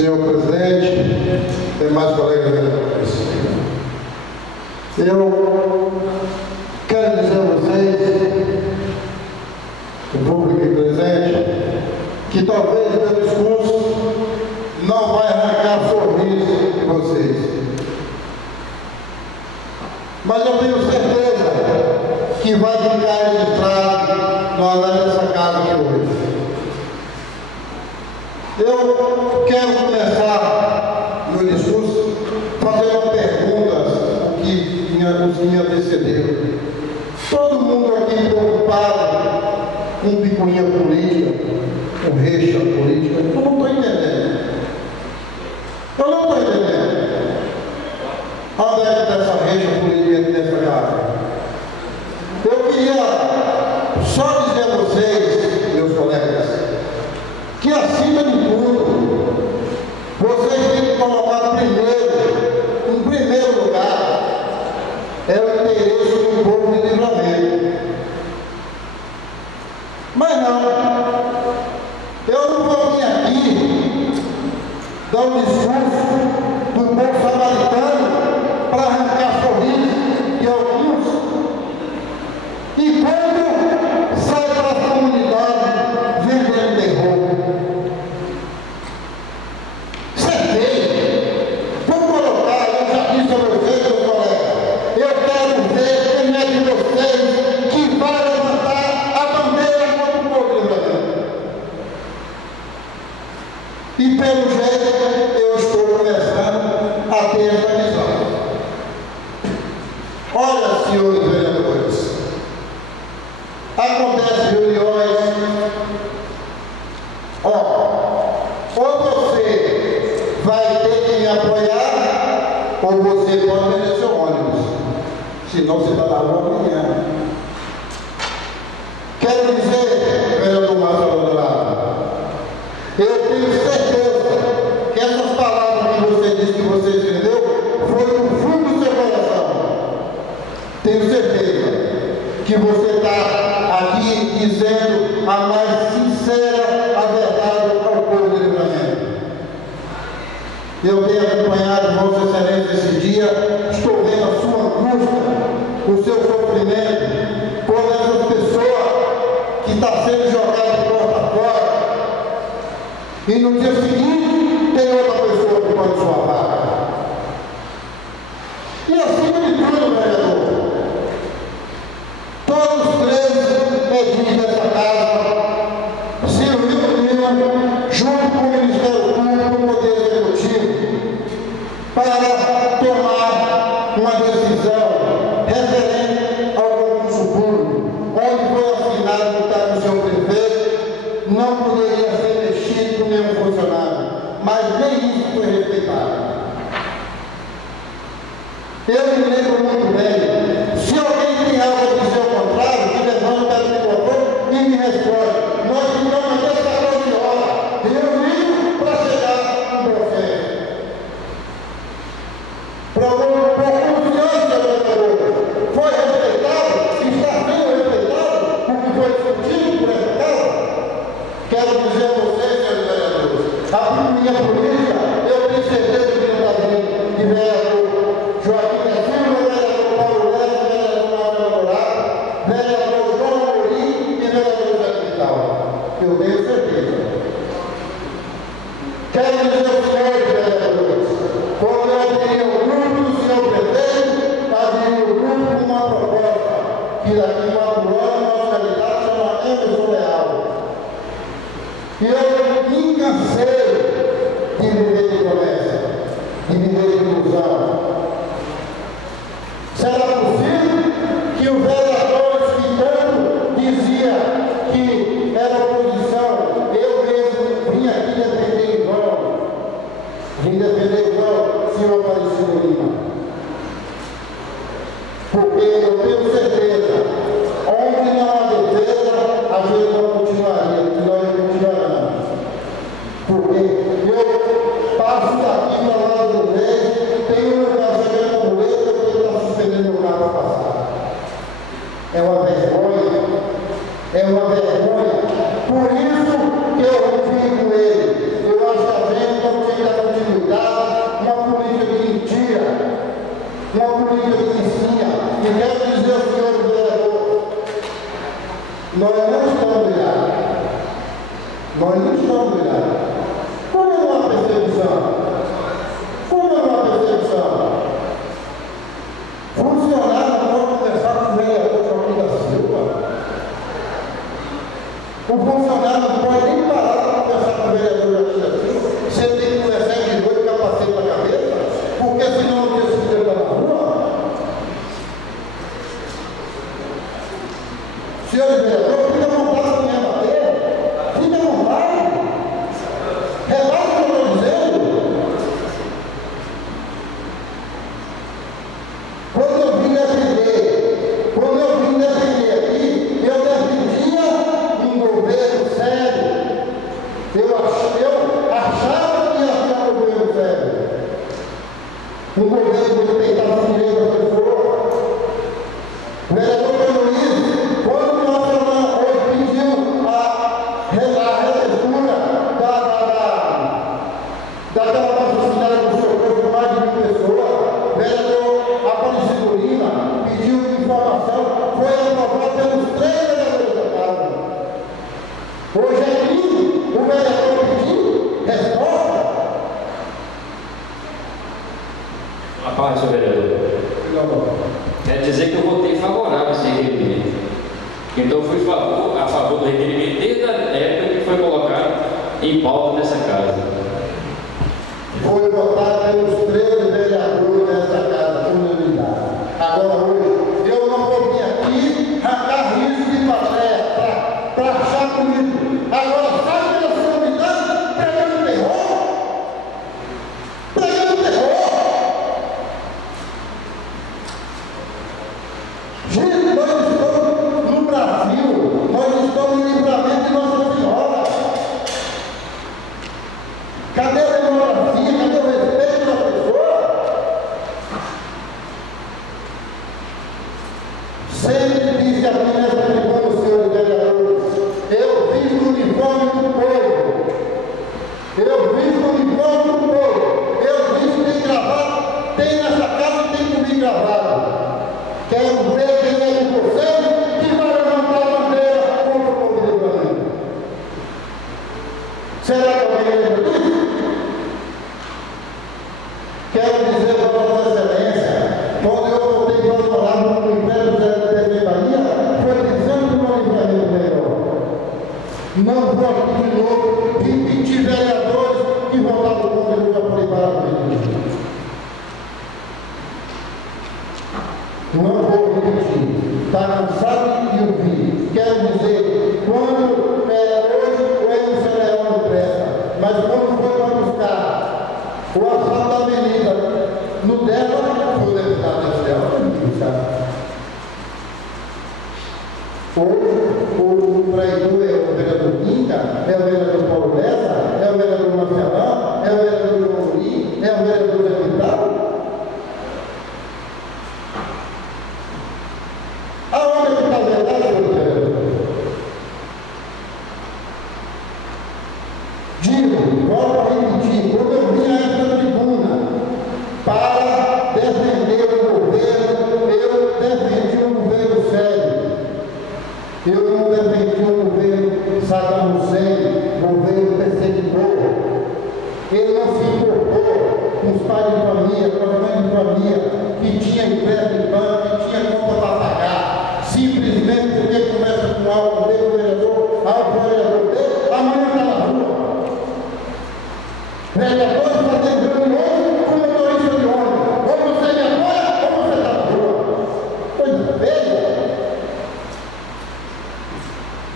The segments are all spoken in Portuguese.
Senhor presidente, demais colegas vereadores, eu quero dizer a vocês, o público aqui presente, que talvez meu discurso não vai arrancar sorriso de vocês, mas eu tenho certeza que vai ficar registrado no andar dessa casa aqui hoje. Eu quero começar meu discurso fazendo perguntas os que me antecederam. Todo mundo aqui preocupado com picuinha política, com reixa política. Eu não estou entendendo. Eu não estou entendendo. Onde é que está essa reixa política dessa casa? Eu queria só dizer a vocês, meus colegas, que acima de tudo, vocês têm que colocar em primeiro lugar, é o interesse do povo de Livramento. Mas não, eu não vou vir aqui dar um discurso do povo samaritano para arrancar sorrisos de alguns, e quando sai para a comunidade vendendo terror. E pelo jeito eu estou começando a ter essa visão. Olha, senhores vereadores, acontecem reuniões, ou você vai ter que me apoiar, ou você pode vender seu ônibus, senão você está na rua amanhã. Quero dizer, vereador Marcelo Dourado, eu tenho certeza que essas palavras que você disse que você escreveu foi do fundo do seu coração. Tenho certeza que você está aqui dizendo a mais sincera a verdade ao povo de Livramento. Eu tenho acompanhado Vossa Excelência esse dia, estou vendo a sua angústia, o seu sofrimento por essa pessoa que está sendo jogada de porta fora. E no dia seguinte, tem outra pessoa que pode sua vaga. E acima de tudo, vereador, todos os três edis dessa casa se reuniram junto com o Ministério Público, o Poder Executivo, para tomar uma decisão referente ao concurso público, onde foi assinado que está no seu prefeito, não poderia ser mexido com nenhum funcionário, mas nem isso foi respeitado. Eu me lembro muito bem, se alguém tem algo a dizer ao contrário, que levanta o microfone e me responde. Nós ficamos até essa 12 horas, reunidos para chegar no processo. Foi respeitado, está sendo respeitado o que foi discutido por essa casa? Quero dizer a vocês, senhores vereadores, a minha política, eu tenho certeza que não está vindo de vereador Joaquim da Silva, vereador Paulo Lessa, vereador Marcelo Dourado, vereador João Amorim e vereador José Vital. Eu tenho certeza. Quero dizer aos senhores vereadores, quando eu tenho o grupo do senhor prefeito, havia o grupo com uma proposta que daqui em 4 anos nosso candidato chama Anderson Leal. E eu me cansei de viver de promessa, de viver de ilusão. Será possível que os vereadores que tanto dizia que era oposição, eu mesmo vim aqui defender o senhor Aparecido Lima? Porque eu tenho certeza, onde não há defesa, a gente não continuaria, nós não continuaremos. Porque eu passo daqui para lá do mês, tenho um lugar chegando no leito, eu tenho que estar suspendendo o carro para passar. É uma vergonha, é uma vergonha. Por isso que eu fico com ele. Eu acho que a gente não tem que um governo que respeitava o direito da pessoa. O vereador Luiz, quando o Nacional hoje pediu a releitura daquela patrocinada do socorro com mais de 1.000 pessoas, o vereador Aparecido Lima pediu informação, foi aprovado pelos 3 vereadores da casa. Hoje é lindo, o vereador pediu resposta. A parte, senhor vereador. Quer dizer que eu votei favorável a esse requerimento. Então eu fui a favor do requerimento desde a época que foi colocado em pauta nessa casa. Foi votado pelos 13 vereadores dessa casa, por unanimidade. Agora hoje, eu não vou vir aqui arrancar risco de papel para achar comigo. Agora, sabe pela sua unidade? Pregando terror? Pregando terror! Gente, nós estamos no Brasil, nós estamos em livramento de Nossa Senhora. Cadê a democracia? Cadê o respeito da pessoa? Sempre disse aqui nessa tribuna, senhores vereadores, eu visto o uniforme do povo. Eu visto o uniforme do povo. Eu visto tem gravado, tem nessa casa e tem comigo gravado. Quero ver quem é de vocês que vai levantar a bandeira contra o povo de Brasil. Será que alguém lembra disso? Quero dizer para Vossa Excelência, quando eu voltei para o lado do Império da Bahia, foi dizendo para o livramento melhor. Não vou aqui de novo repetir vereadores que votaram contra o que eu já falei para a não vou repetir. Está cansado de ouvir. Quero dizer, quando hoje o Emerson Leão não presta, mas quando foi para buscar o asfalto da avenida no dela, foi o deputado dela. Hoje, o traidor é o vereador Quinta, é o vereador Paulo Lessa, é o vereador Marcelão, é o vereador João, é o vereador Zé Vital. Aonde está a verdade, senhor vereador? Digo, volto a repetir, quando eu vim a esta tribuna para defender o governo, eu defendi um governo sério. Eu não defendi um governo Saddam Hussein, governo perseguidor. Ele não se importou com os pais de família, com as mães de família, que tinha empréstimo de banco, que tinha conta para pagar. Simplesmente porque começa com algo dele, o vereador dele, amanhã está na rua. Vereadores fazendo reuniões com motorista de ônibus. Ou você me apoia, ou você está na rua. Coisa feia.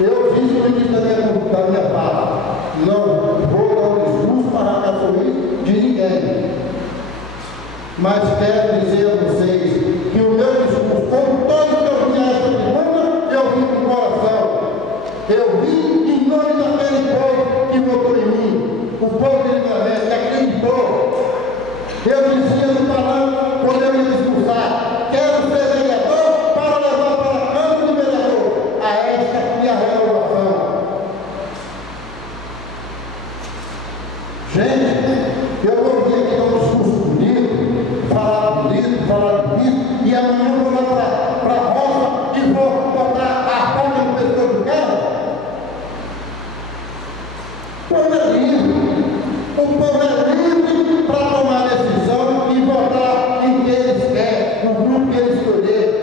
Eu disse no início da minha fala, não vou dar um discurso para arrancar sorriso de ninguém. Mas quero dizer a vocês que o meu discurso, como todos que eu vim a essa tribuna, eu vim com o coração. Eu vim em nome daquele povo que votou em mim, o povo de Livramento, que acreditou. Eu dizia no palanque, quando eu ia discursar, quero ser vereador para levar para a Câmara de Vereador a esta minha renovação. Gente, eu vou vir aqui dar um discurso bonito, falar bonito, e amanhã eu vou lá para a roça e vou botar a palma no pescoço do carro. O povo é livre. O povo é livre para tomar decisão e votar em quem eles querem, no grupo que eles escolherem.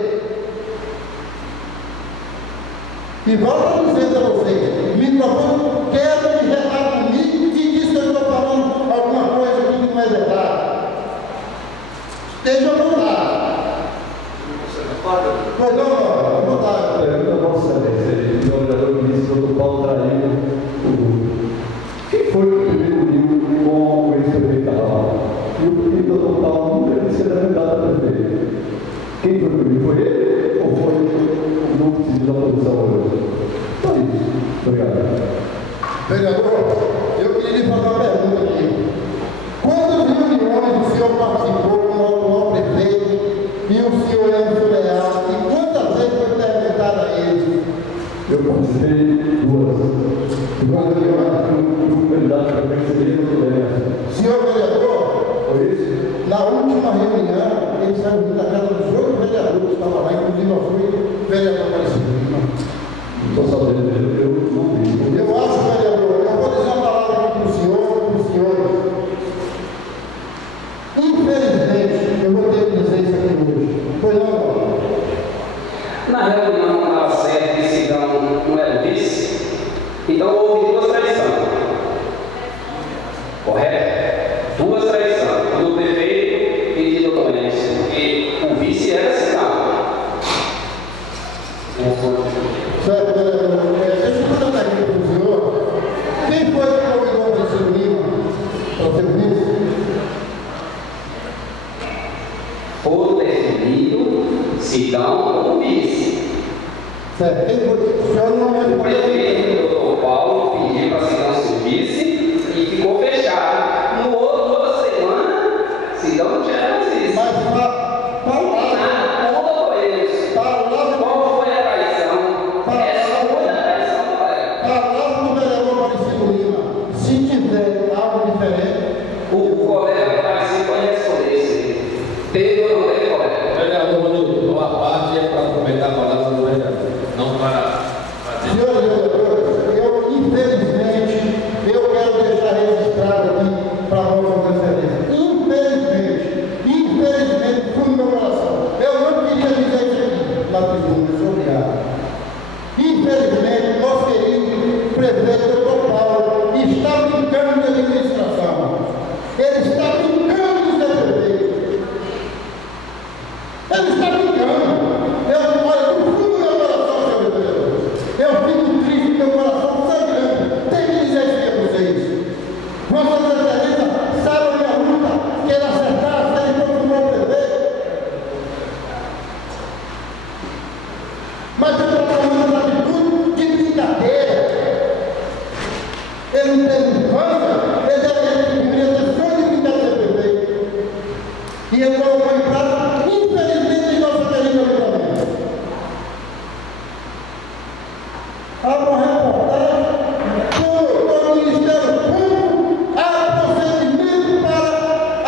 E volto a dizer para vocês, microfone, quero me retar comigo e diz que eu estou falando alguma coisa aqui que não é verdade. Esteja à vontade. Pois não, à vontade. Pergunta a Vossa Excelência, o vereador ministro Dr. Paulo traiu o grupo. Quem foi o primeiro livro com o ex-prefeito Carvalho? E o Dr. Paulo nunca disse que era candidato a prefeito. Quem foi o primeiro? Foi ele ou foi o grupo civil da oposição hoje? Só isso. Obrigado. Vereador, eu queria lhe fazer uma pergunta aqui. Quantas reuniões o senhor participou com o posso falar, inclusive eu fui vereador Aparecido. Estou sabendo, eu não vi. Eu acho, vereador, eu vou dizer uma palavra aqui para o senhor e para os senhores. Infelizmente, eu vou ter que dizer isso aqui hoje. Foi não? Na reunião da sede de Sidão não era vice, então houve duas traições. Correto? Duas traições. Do prefeito e de doutor Mendes. Porque o vice era Sidão. Certo, vereador. Deixa eu perguntar aqui para o senhor. Quem foi que convidou o Francisco Lima para ser vice? Foram definido Sidão como vice. Certo. Quem foi? O senhor não é O prefeito, o doutor Paulo, pediu para Sidão ser vice e ficou fechado. No outro, toda semana, Sidão não tinha mais vice. Mas para lá. Nada, conta com eles. Qual foi a traição? Essa foi a traição, colega. Palavra do vereador Aparecido Lima. Se tiver algo diferente, O colega Aparecido pode responder isso aí. Teve ou não teve, colega? Vereador Manu, uma parte é para aproveitar a palavra do vereador, não para fazer. senhores vereadores, eu infelizmente eu quero deixar registrado aqui para a vossa referência. Infelizmente, fundo do meu coração. Eu não queria dizer isso aqui na tribuna, eu sou obrigado. Infelizmente, nosso querido prefeito doutor Paulo está brincando de administração. Ele está brincando de ser prefeito. Ele está brincando. Olha, no fundo do meu coração, senhor vereador, eu fico triste, meu coração sangrando. Tem que dizer isso para vocês. Vossa Excelência sabe a minha luta, que ele acertar a série todo mundo prefeito. Mas eu estou falando de atitude de brincadeira. Ele não teve infância, ele deveria ter sonho de brincar de ser prefeito. E eu vou entrar, infelizmente, em nossa querida livramento. Há uma reportagem do Ministério Público, há procedimento para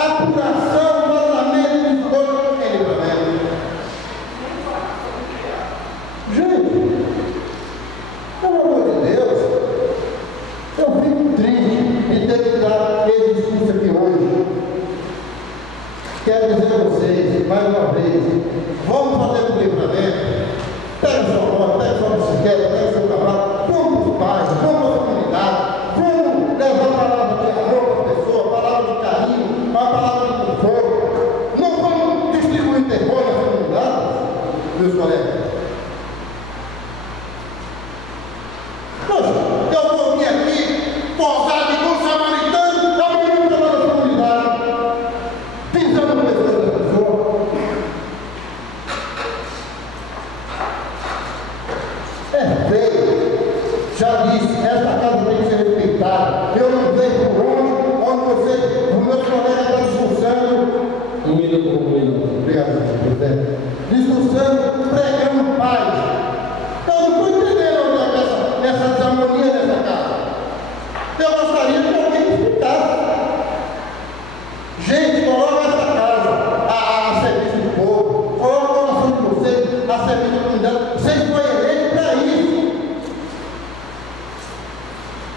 apuração, vazamento de esgoto em livramento. Gente, pelo amor de Deus, eu fico triste de ter que dar esse discurso aqui hoje. Quero dizer a vocês, mais uma vez, vamos fazer o livramento. Pega o seu nome, pega a sua bicicleta, pega o seu cavalo, vamos para os pais, vamos para a comunidade, vamos levar a palavra de amor para a pessoa, a palavra de carinho, a palavra de conforto. Não vamos distribuir terror na comunidade, meus colegas. Poxa, eu vou vir aqui, posar de bom samaritano, amanhã para a comunidade, pensando no pessoa da pessoa. É feio. Já disse, essa casa tem que ser respeitada. Eu não sei por onde os meus colegas estão discursando. Um minuto. Obrigado, presidente. Discursando, pregando paz. Eu não estou entendendo onde é essa desarmonia nessa casa. Eu gostaria que alguém me explicasse. Gente, coloca essa casa a serviço do povo. Coloca o coração de vocês a serviço da comunidade. Vocês foram eleitos para isso.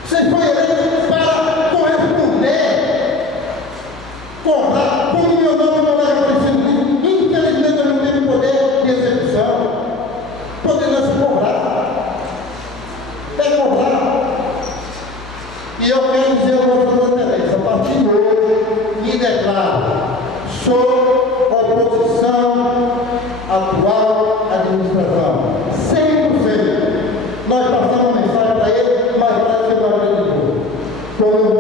Vocês foram eleitos para corresponder. Cobrar. Como meu nome não era Aparecido, infelizmente eu não tenho poder de execução. Poder não se cobrar. É cobrar. E eu quero dizer a vossa excelência, a partir de hoje, me declaro, sou oposição à atual administração. 100%. Nós passamos uma mensagem para ele, mas para ele não acreditou. Como eu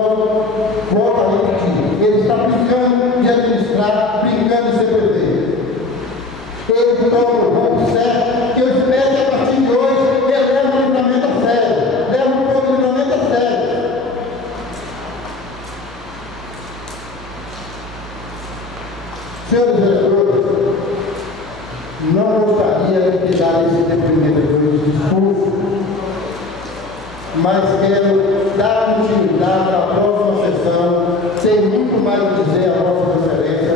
volto a repetir, ele está brincando de administrar, brincando de ser prefeito. Ele toma o rumo certo, que eu espero que a partir de hoje ele leve o livramento a sério, leve o livramento a sério. Senhores vereadores, não gostaria de dar esse depoimento de discurso, mas quero dar continuidade à próxima sessão, tem muito mais a dizer a vossa excelência,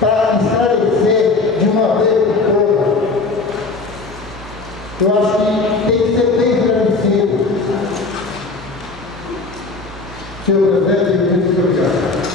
para esclarecer de uma vez por todas Eu acho que tem que ser bem agradecido. Senhor presidente, muito obrigado.